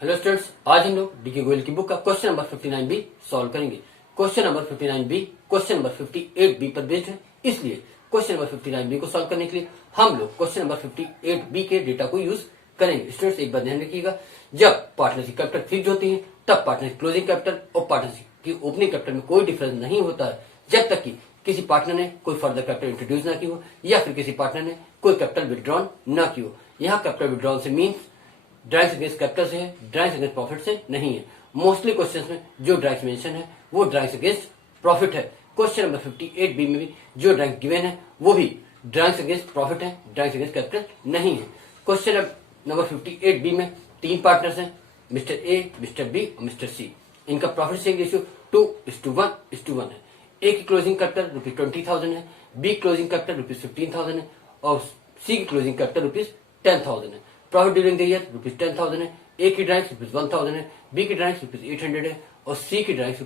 Hello students, आज हम लोग डीके गोयल की बुक का क्वेश्चन नंबर 59 बी सॉल्व करेंगे। Question number 59 B question number 58 B पर बेस्ड है, इसलिए क्वेश्चन नंबर 59 बी को सॉल्व करने के लिए हम लोग क्वेश्चन नंबर 58 बी के डेटा को यूज करेंगे। स्टूडेंट्स एक बात ध्यान रखिएगा, जब पार्टनरशिप कैपिटल फिक्स होती है तब पार्टनरशिप क्लोजिंग कैपिटल और पार्टनरशिप की ओपनिंग कैपिटल में कोई डिफरेंस नहीं होता है, जब तक कि किसी पार्टनर ने कोई फर्दर कैपिटल इंट्रोड्यूस ना की हो या फिर किसी पार्टनर ने कोई कैपिटल विड्रॉन ना की हो। यहाँ कैपिटल विड्रॉन से मीन्स ड्राइव्स अगेंस्ट कैपिटल से है, ड्राइव्स अगेंस्ट प्रॉफिट से नहीं है। मोस्टली क्वेश्चंस में जो ड्राइव्स मेंशन है वो ड्राइव्स अगेंस्ट प्रॉफिट है। क्वेश्चन नंबर 58 बी में भी जो ड्राइव गिवन है वो भी ड्राइव्स अगेंस्ट प्रॉफिट है, ड्राइव्स अगेंस्ट कैपिटल नहीं है। क्वेश्चन नंबर 58 बी में तीन पार्टनर्स हैं, मिस्टर ए, मिस्टर बी और मिस्टर सी। इनका प्रॉफिट शेयरिंग रेशियो 2:1:1 है। ए की क्लोजिंग कैपिटल ₹20,000 है, बी क्लोजिंग कैपिटल ₹15,000 है और सी की क्लोजिंग कैपिटल ₹10,000 है। प्रॉफिट ड्यूरिंग द ईयर ₹10,000 है। ए की ड्राइव्स ₹1,000 है, बी की ड्राइव्स ₹800 है और सी की ड्राइव्स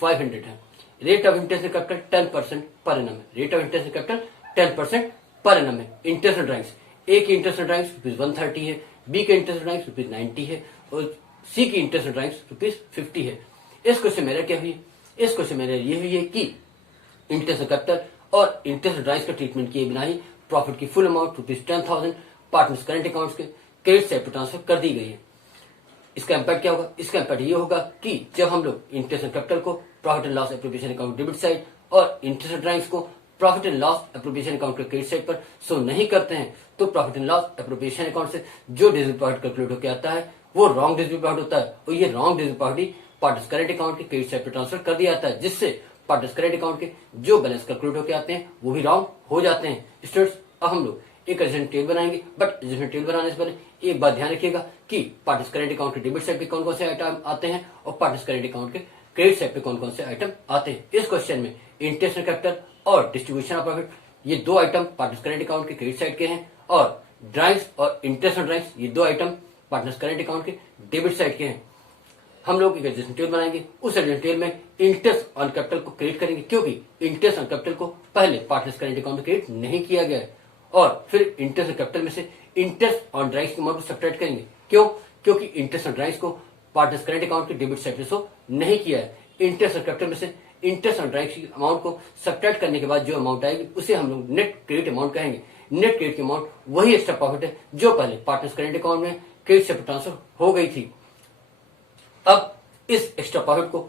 ₹500 है। Rate of interest capital 10% per annum है। Rate of interest capital 10% per annum है। इंटरेस्ट ड्राइव्स, ए की इंटरेस्ट ड्राइव्स ₹130 है, बी के इंटरेस्ट ड्राइव्स ₹90 है और सी की इंटरेस्ट ड्राइव्स ₹50 है। इस क्वेश्चन में क्या हुई है? इस क्वेश्चन में ये हुई है कि इंटरेस्ट कैपिटल और इंटरेस्ट ड्राइव्स का ट्रीटमेंट किए बिना ही प्रॉफिट की full amount ₹10,000 partners current accounts के क्रेडिट साइड पर ट्रांसफर कर दी गई है। इसका इम्पैक्ट क्या होगा? इसका इम्पैक्ट ये होगा कि जब हम लोग इंटरेस्ट कैपिटल को profit and loss appropriation account debit side और इंटरेस्ट ड्राइव्स को profit and loss appropriation account के क्रेडिट साइड पर शो नहीं करते हैं तो profit and loss appropriation account से जो डिजिट प्रॉफिट कैलकुलेट होकर आता है वो रॉन्ग डिजिट प्रॉफिट होता है और ये wrong digit profit partners current account के क्रेडिट साइड पर ट्रांसफर कर दिया जाता है, जिससे पार्टनर्स करंट अकाउंट के जो बैलेंस कैलकुलेट होकर आते हैं वो भी रॉन्ग हो जाते हैं। स्टूडेंट्स अब हम लोग एक एडजस्टमेंट टेबल बनाएंगे, बट एडजस्टमेंट टेबल बनाने से पहले एक बात ध्यान रखिएगा कि पार्टनर्स करंट अकाउंट के डेबिट साइड पे कौन कौन से आइटम आते हैं और पार्टनर्स करंट अकाउंट के क्रेडिट साइड पे कौन कौन से आइटम आते हैं। इस क्वेश्चन में इंटरेस्ट कैपिटल और डिस्ट्रीब्यूशन ऑफ प्रॉफिट ये दो आइटम पार्टनर्स करंट अकाउंट के क्रेडिट साइड के हैं और ड्राइव्स और इंटरेस्ट ड्राइव्स ये दो आइटम पार्टनर्स करंट अकाउंट के डेबिट साइड के हैं। हम लोग एक एडजस्टमेंट टेबल बनाएंगे, उस एडजस्टमेंट टेबल में इंटरेस्ट ऑन कैपिटल को क्रेडिट करेंगे क्योंकि इंटरेस्ट ऑन कैपिटल को पहले पार्टनर्स करंट अकाउंट में क्रेडिट नहीं किया गया है और फिर इंटरेस्ट कैपिटल में से इंटरेस्ट ऑन ड्राइव्स के अमाउंट को सब्ट्रैक्ट करेंगे। क्यों? क्योंकि इंटरेस्ट ऑन ड्राइव्स को पार्टनर्स करंट अकाउंट के डेबिट साइड में शो नहीं किया है। इंटरेस्ट ऑन कैपिटल में से इंटरेस्ट ऑन ड्राइव्स की अमाउंट को सब्ट्रैक्ट करने के बाद जो अमाउंट आएगी उसे हम लोग नेट क्रेडिट अमाउंट कहेंगे। नेट क्रेडिट अमाउंट वही एक्स्ट्रा प्रॉफिट है जो पहले पार्टनर्स करंट अकाउंट में क्रेडिट से ट्रांसफर हो गई थी। अब इस एक्स्ट्रा प्रॉफिट को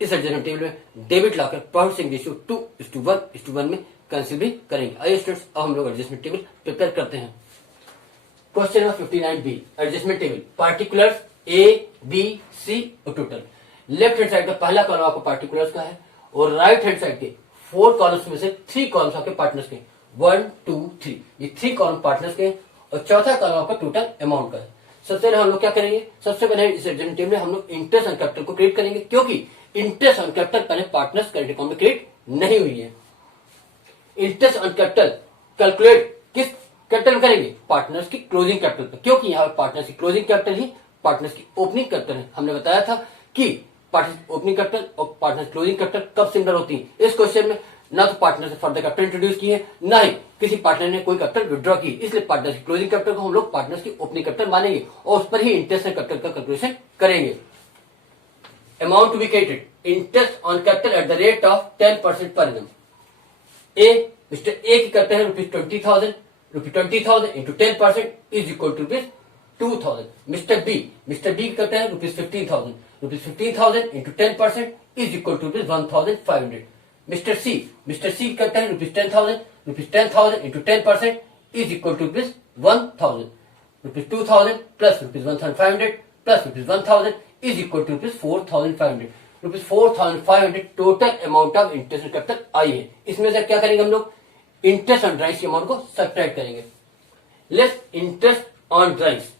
इस एडजस्टमेंट टेबल में डेबिट लाकर प्रॉफिट शेयरिंग रेशियो 2:1:1 में कैंसिल भी करेंगे। आइए स्टूडेंट्स अब हम लोग एडजस्टमेंट टेबल प्रिपेयर करते हैं। Question number 59 B adjustment table particulars A, B, C और टोटल। लेफ्ट हैंड साइड का पहला कॉलम आपको पार्टिकुलर्स का है और राइट हैंड साइड के 4 कॉलम्स में से 3 कॉलम्स आपके पार्टनर्स के 1, 2, 3 ये 3 कॉलम पार्टनर्स के और चौथा कॉलम आपका टोटल अमाउंट का है। सबसे पहले हम लोग क्या करेंगे? सबसे पहले इस एडजस्टमेंट टेबल में हम लोग इंटरेस्ट ऑन कैपिटल को क्रिएट करेंगे क्योंकि इंटरेस्ट ऑन कैपिटल पहले पार्टनर्स करंट अकाउंट में क्रिएट नहीं हुई है। इंटरेस्ट ऑन कैपिटल कैलकुलेट किस कैपिटल में करेंगे? पार्टनर्स की क्लोजिंग कैपिटल पर, क्योंकि यहाँ पार्टनर्स की क्लोजिंग कैपिटल ही पार्टनर्स की ओपनिंग कैपिटल है। हमने बताया था कि पार्टनर्स ओपनिंग कैपिटल और पार्टनर्स क्लोजिंग कैपिटल कब सिमिलर होती है। इस क्वेश्चन में ना तो पार्टनर से फर्दर कैपिटल इंट्रोड्यूस की है, ना ही किसी पार्टनर ने कोई कैपिटल विड्रॉ की, इसलिए पार्टनर्स की क्लोजिंग कैपिटल को हम लोग पार्टनर्स की ओपनिंग कैपिटल मानेंगे और उस पर ही इंटरेस्ट कैपिटल का कैलकुलेशन करेंगे। Amount to be credited interest on capital at the rate of 10% per annum. A mister A की कैपिटल है ₹20,000, ₹20,000 into 10% is equal to ₹2,000। Mister B की कैपिटल है ₹15,000, ₹15,000 into 10% is equal to ₹1,500। Mister C की capital है ₹10,000, ₹10,000 into 10% is equal to ₹1,000। ₹2,000 plus ₹1,500 plus ₹1,000 is equal to ₹4,500। ₹4,500 total amount of interest capital आई है। इसमें से क्या करेंगे हम लोग? इंटरेस्ट ऑन ड्राइव्स की अमाउंट को सब्ट्रैक्ट करेंगे। Less interest on drives.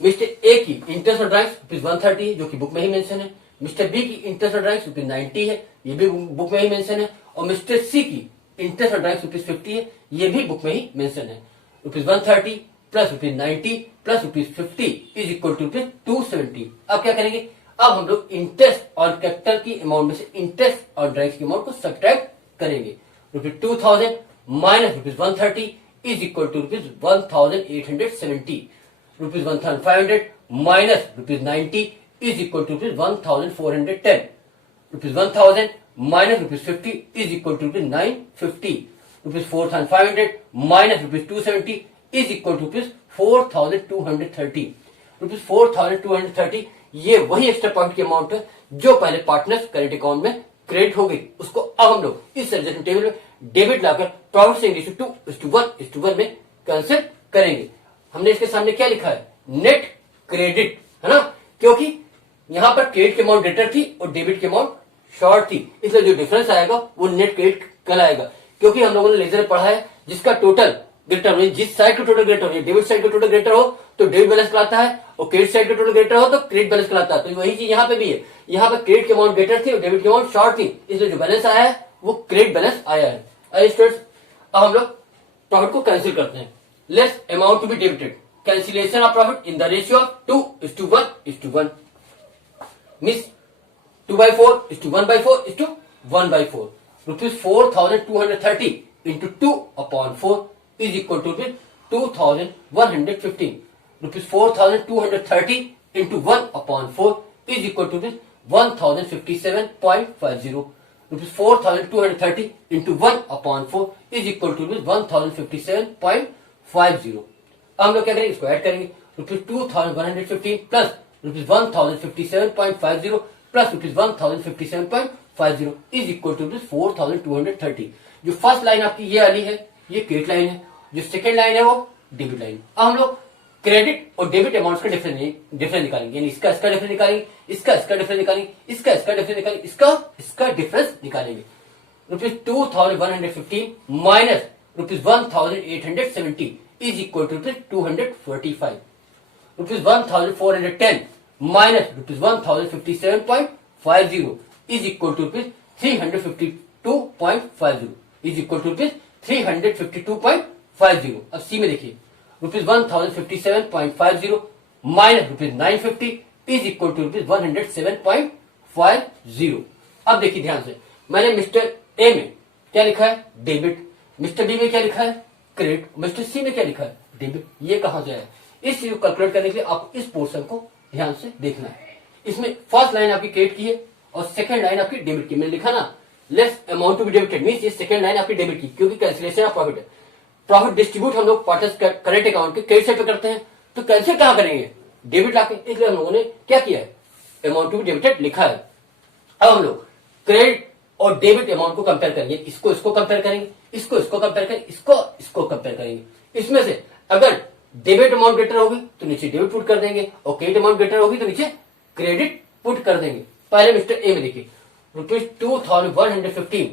Mister A की इंटरेस्ट ऑन ड्राइव्स ₹130 है जो कि बुक में ही मेंशन है। मिस्टर बी की इंटरेस्ट ऑन ड्राइव्स ₹90 है, ये भी बुक में ही मेंशन है और मिस्टर सी की इंटरेस्ट ऑन ड्राइव्स ₹50 है, ये भी बुक में ही मेंशन है। ₹130 plus ₹90 plus ₹50 is equal to ₹270। अब क्या करेंगे? अब हम लोग इंटरेस्ट ऑन कैपिटल की अमाउंट में से इंटरेस्ट ऑन ड्राइव्स की अमाउंट को सब्ट्रैक्ट करेंगे। ₹2,000 minus ₹130 is equal to ₹1,870। ₹1,500 minus rupees 90 is equal to rupees 1410. Rupees 1000 minus rupees 50 is equal to rupees 950. Rupees 4500 minus rupees 270 is equal to rupees 4230. Rupees 4230 ये वही extra profit की amount है जो पहले partners current account में credit हो गई. उसको अब हम लोग इस एडजस्टमेंट टेबल में डेबिट लाकर प्रॉफिट से रेशियो 2:1:1 में कैंसिल करेंगे. हमने इसके सामने क्या लिखा है? नेट क्रेडिट, है ना, क्योंकि यहां पर क्रेडिट की अमाउंट ग्रेटर थी और डेबिट की अमाउंट शॉर्ट थी, इसलिए जो डिफरेंस आएगा वो नेट क्रेडिट कहलाएगा. क्योंकि हम लोगों ने लेजर में पढ़ा है जिसका टोटल ग्रेटर हो, जिस साइड का टोटल ग्रेटर हो, डेबिट साइड का टोटल ग्रेटर हो तो डेबिट बैलेंस कहलाता है और क्रेडिट साइड का टोटल ग्रेटर हो तो क्रेडिट बैलेंस कहलाता है. तो वही चीज यहाँ पे भी है. यहाँ पे क्रेडिट की अमाउंट ग्रेटर थी और डेबिट की अमाउंट शॉर्ट थी, इसलिए जो बैलेंस आया है वो क्रेडिट बैलेंस आया है. स्टूडेंट्स, अब हम लोग प्रॉफिट को कैंसिल करते हैं. Less amount to be debited, cancellation of profit in the ratio of 2:1:1 means 2/4:1/4:1/4. Rupees 4230 into 2/4 is equal to 2115. Rupees 4230 into 1/4 is equal to 1057.50. Rupees 4230 into 1/4 is equal to 1057.50. अब हम लोग क्या करेंगे? इसको ऐड करेंगे. Rupees 2115 plus rupees 1057.50 plus rupees 1057.50 is equal to 4230. जो first line आपकी ये वाली है ये क्रेडिट लाइन है, जो सेकंड लाइन है वो डेबिट लाइन. अब हम लोग क्रेडिट और डेबिट अमाउंट का डिफरेंस निकालेंगे, यानी इसका डिफरेंस निकालेंगे, इसका डिफरेंस निकालेंगे, इसका डिफरेंस निकालेंगे, इसका डिफरेंस निकालेंगे. Rupees 2115 minus rupees 1870 is equal to rupees 245. Rupees 1410 minus rupees 1057.50 is equal to rupees 352.50 is equal to rupees 352.50. अब सी में देखिए, rupees 1057.50 minus rupees 950 is equal to rupees 107.50. अब देखिए ध्यान से, मैंने मिस्टर ए में क्या लिखा है? डेबिट. मिस्टर बी में क्या लिखा है? क्रेडिट. मिस्टर सी में क्या लिखा है? डेबिट. ये कहां से आया? इस चीज को कैलकुलेट करने के लिए आपको इस पोर्शन को ध्यान से देखना है. इसमें फर्स्ट लाइन आपकी क्रेडिट की है और सेकंड लाइन आपकी डेबिट की. मैंने लिखा ना less amount to be debited means ये सेकंड लाइन आपकी डेबिट की, क्योंकि कैंसिलेशन ऑफ प्रॉफिट है. प्रॉफिट डिस्ट्रीब्यूट हम लोग पार्टनर्स करेंट अकाउंट के क्रेडिट साइड पे करते हैं, तो कैंसिल कहां करेंगे? डेबिट लाके. इसलिए हम लोगों ने क्या किया है? अमाउंट टू बी डेबिटेड लिखा है. अब हम लोग क्रेडिट और डेबिट अमाउंट को कंपेयर करेंगे. इसको कंपेयर करेंगे, इसको कंपेयर करेंगे, इसको कंपेयर करेंगे. इसमें से अगर डेबिट अमाउंट ग्रेटर होगी तो नीचे डेबिट पुट कर देंगे और क्रेडिट अमाउंट ग्रेटर होगी तो नीचे क्रेडिट पुट कर देंगे. पहले मिस्टर ए में देखिए, रुपीज 2115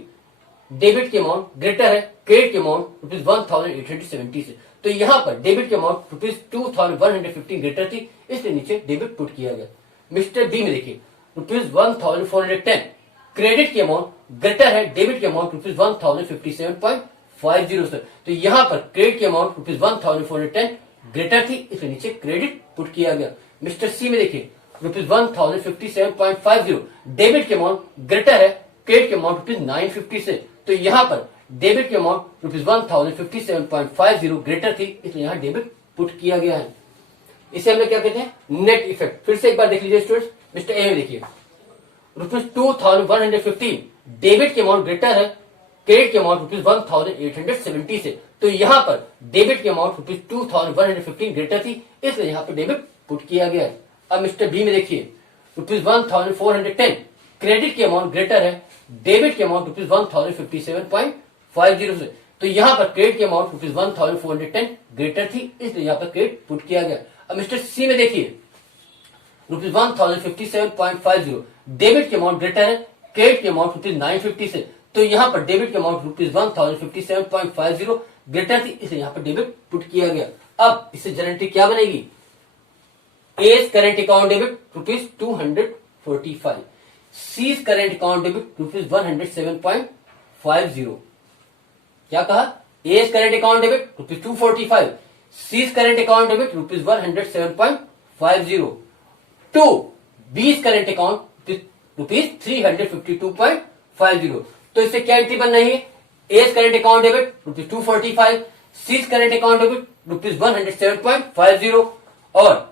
डेबिट की अमाउंट ग्रेटर है क्रेडिट की अमाउंट रुपीज 1870 से, तो यहां पर डेबिट की अमाउंट रुपीज 2115 ग्रेटर थी, इसलिए नीचे डेबिट पुट किया गया. मिस्टर बी में देखिए, रुपीज 1410 क्रेडिट की अमाउंट ग्रेटर है डेबिट की अमाउंट रुपीज 1057.50 से, तो यहां पर क्रेडिट की अमाउंट रुपीज 1410 ग्रेटर थी, इसलिए नीचे क्रेडिट पुट किया गया. मिस्टर सी में देखिए, रुपीज 1057.50 डेबिट की अमाउंट ग्रेटर है क्रेडिट की अमाउंट रुपीज 950 से, तो यहां पर डेबिट की अमाउंट रुपीज 1057.50 ग्रेटर थी, इसलिए यहां डेबिट पुट किया गया है. इसे हमने क्या कहते हैं? Net effect. फिर से एक बार देख लीजिए स्टूडेंट्स. मिस्टर ए में देखिए, रुपीज 2115 डेबिट की अमाउंट ग्रेटर है क्रेडिट की अमाउंट रुपीज 1870 से, तो यहां पर डेबिट की अमाउंट रुपीज 2115 ग्रेटर थी, इसलिए यहां पर डेबिट पुट किया गया है. अब मिस्टर बी में देखिए, रुपीज 1410 क्रेडिट की अमाउंट ग्रेटर है डेबिट की अमाउंट रुपीज 1057.50 से, तो यहां पर क्रेडिट की अमाउंट रुपीज 1410 ग्रेटर थी, इसलिए यहां पर क्रेडिट पुट किया गया. अब मिस्टर सी में देखिए, रुपीज 1057.50 डेबिट की अमाउंट ग्रेटर है क्रेडिट की अमाउंट रुपीज 950 से, तो यहां पर डेबिट की अमाउंट रुपीज 1057.50 ग्रेटर थी, इसलिए यहां पर डेबिट पुट किया गया. अब इससे जनरल क्या बनेगी? A's current account debit rupees 245, C's current account debit rupees 107.50. क्या कहा? A's current account debit rupees 245, C's current account debit rupees 107.50 to B's current account rupees 352.50. तो इससे क्या एंट्री बन रही है? As current account debit rupees 245, C's current account debit rupees 107.50 और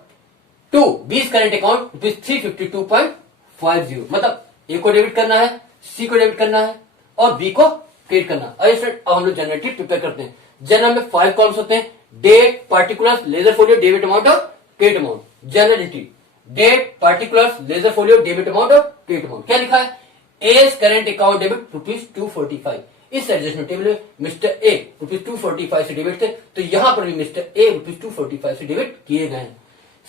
to B's current account ₹352.50। मतलब ए को डेबिट करना है, सी को डेबिट करना है और बी को क्रेडिट करना है। अब हम लोग जनरल प्रिपेयर करते हैं। जनरल में 5 कॉलम्स होते हैं, date, particulars, ledger folio, debit amount और credit amount. Journal entry, date, particulars, ledger folio, debit amount और क्रेडिट अमाउंट। क्या लिखा है? As current account debit ₹245। इस एडजस्टमेंट टेबल में मिस्टर ए ₹245 से डेबिट थे, तो यहां पर भी मिस्टर ए ₹245 से डेबिट किए गए हैं।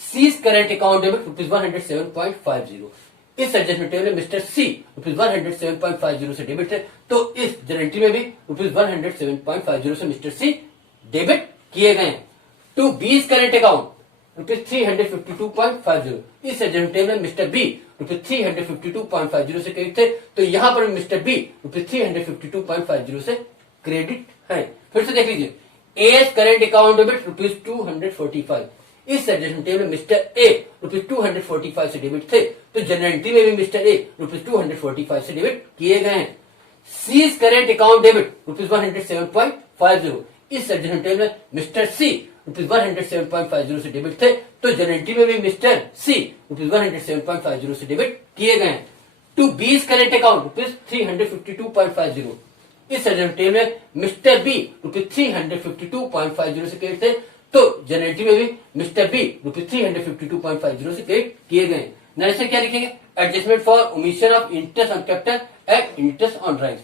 C's current account debit ₹107.50। इस एडजस्टमेंट टेबल में मिस्टर सी ₹107.50 से डेबिट थे, तो इस जनरल एंट्री में भी ₹107.50 से मिस्टर सी डेबिट किए गए हैं। To B's current account ₹352.50। इस एडजस्टमेंट टेबल में मिस्टर बी ₹352.50 से क्रेडिट थे, तो यहां पर मिस्टर बी ₹352.50 से क्रेडिट है। फिर से देख लीजिए, एज करेंट अकाउंट डेबिट ₹245। इस एडजस्टमेंट टेबल में मिस्टर ए ₹245 से डेबिट थे, तो जनरल एंट्री में भी मिस्टर ए ₹245 से डेबिट किए गए हैं। C's current account debit ₹107.50। इस एडजस्टमेंट टेबल में मिस्टर सी ₹107.50 से डेबिट थे, तो जनरल एंट्री में भी मिस्टर सी ₹107.50 से डेबिट किए गए हैं। To B's current account ₹352.50। इस एडजस्टमेंट टेबल में मिस्टर बी ₹352.50 से क्रेडिट थे, तो जनरल एंट्री में भी मिस्टर बी ₹352.50 से क्रेडिट किए गए। नरेशन क्या लिखेंगे? Adjustment for omission of interest on capital and interest on drawings.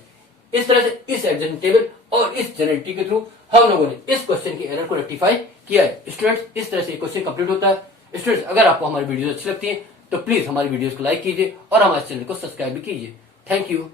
इस तरह से इस एडजस्टमेंट टेबल और इस जनरल एंट्री के थ्रू हम लोगों ने इस क्वेश्चन की एरर को रेक्टिफाई किया है। स्टूडेंट्स, इस तरह से क्वेश्चन कंप्लीट होता है। स्टूडेंट्स, अगर आपको हमारी वीडियो अच्छी लगती है तो प्लीज हमारी वीडियोस को लाइक कीजिए और हमारे चैनल को सब्सक्राइब भी कीजिए। Thank you.